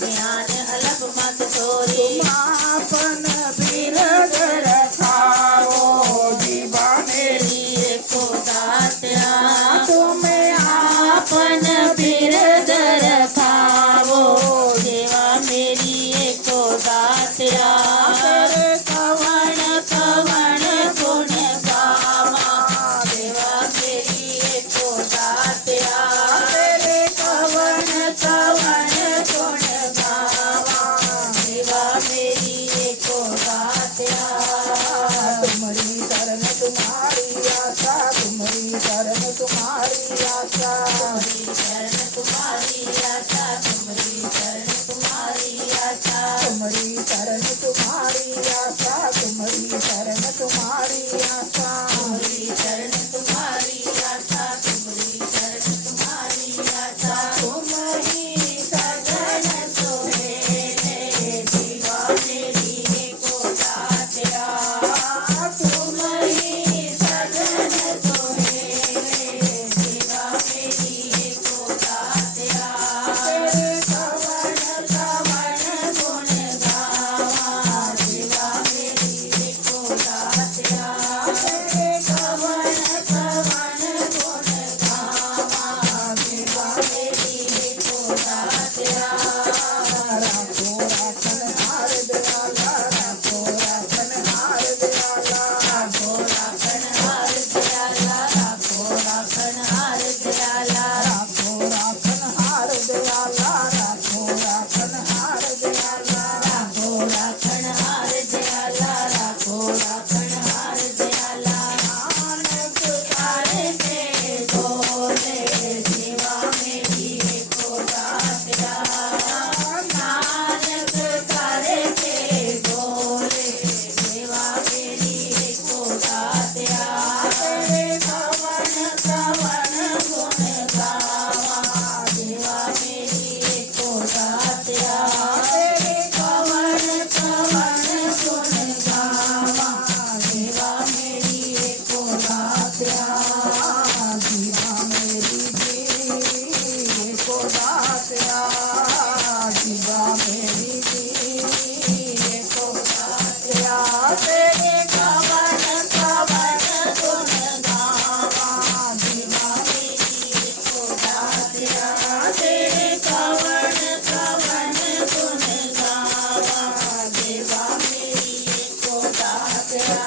ज्ञान अलग मत तोरी। तुम आपन बिरद रखाओ जीवा मेरी एको दात्या तुम्हें आपन बिरद रखावो देवा मेरी एको दात्या। तेरे कवण कवण गुण गावा देवा मेरी एको दात्या। तेरे कवण कवण गुण गावा देवा मेरी एको दात्या। तुम्हारी शरण तुम्हारी आशा तुम्हारी शरण तुम्हारी आशा तुम्हारी शरण तुम्हारी आशा तुम्हारी शरण तुम्हारी आशा। तुम्हारी शरण तुम्हारी आशा तुम्हारी शरण तुम्हारी आशा तुम्हारी शरण तुम्हारी आशा तुम्हारी शरण तुम्हारी आशा। तुम ही सजन सोहेले जीवा मेरी एको दात्या। तुम ही सजन सोहेले जीवा मेरी एको दात्या। तेरे कवण कवण गुण गावा देवा मेरी एको दात्या। तेरे कवण कवण गुण गावा देवा मेरी एको दात्या। राखो राखन हार दयाला राखो राखन हार दयाला राखो राखन हार दयाला राखो राखन हार दयाला। राखो राखन हार दयाला राखो राखन हार दयाला राखो राखन हार दयाला राखो राखन हार दयाला। नानक तारे के बोले जीवा मेरी एको दात्या। नानक तारे के बोले जीवा मेरी एको दात्या। तेरे कवण कवण गुण गावा देवा मेरी एको दात्या। तेरे कवण कवण गुण गावा देवा मेरी एको दात्या। जीवा मेरी जी को दात्या जीवा मेरी जी को दात्या तेरे कवण कवण गुण गावा देवा मेरी एको दात्या। तेरे कवण कवण गुण गावा देवा मेरी एको दात्या।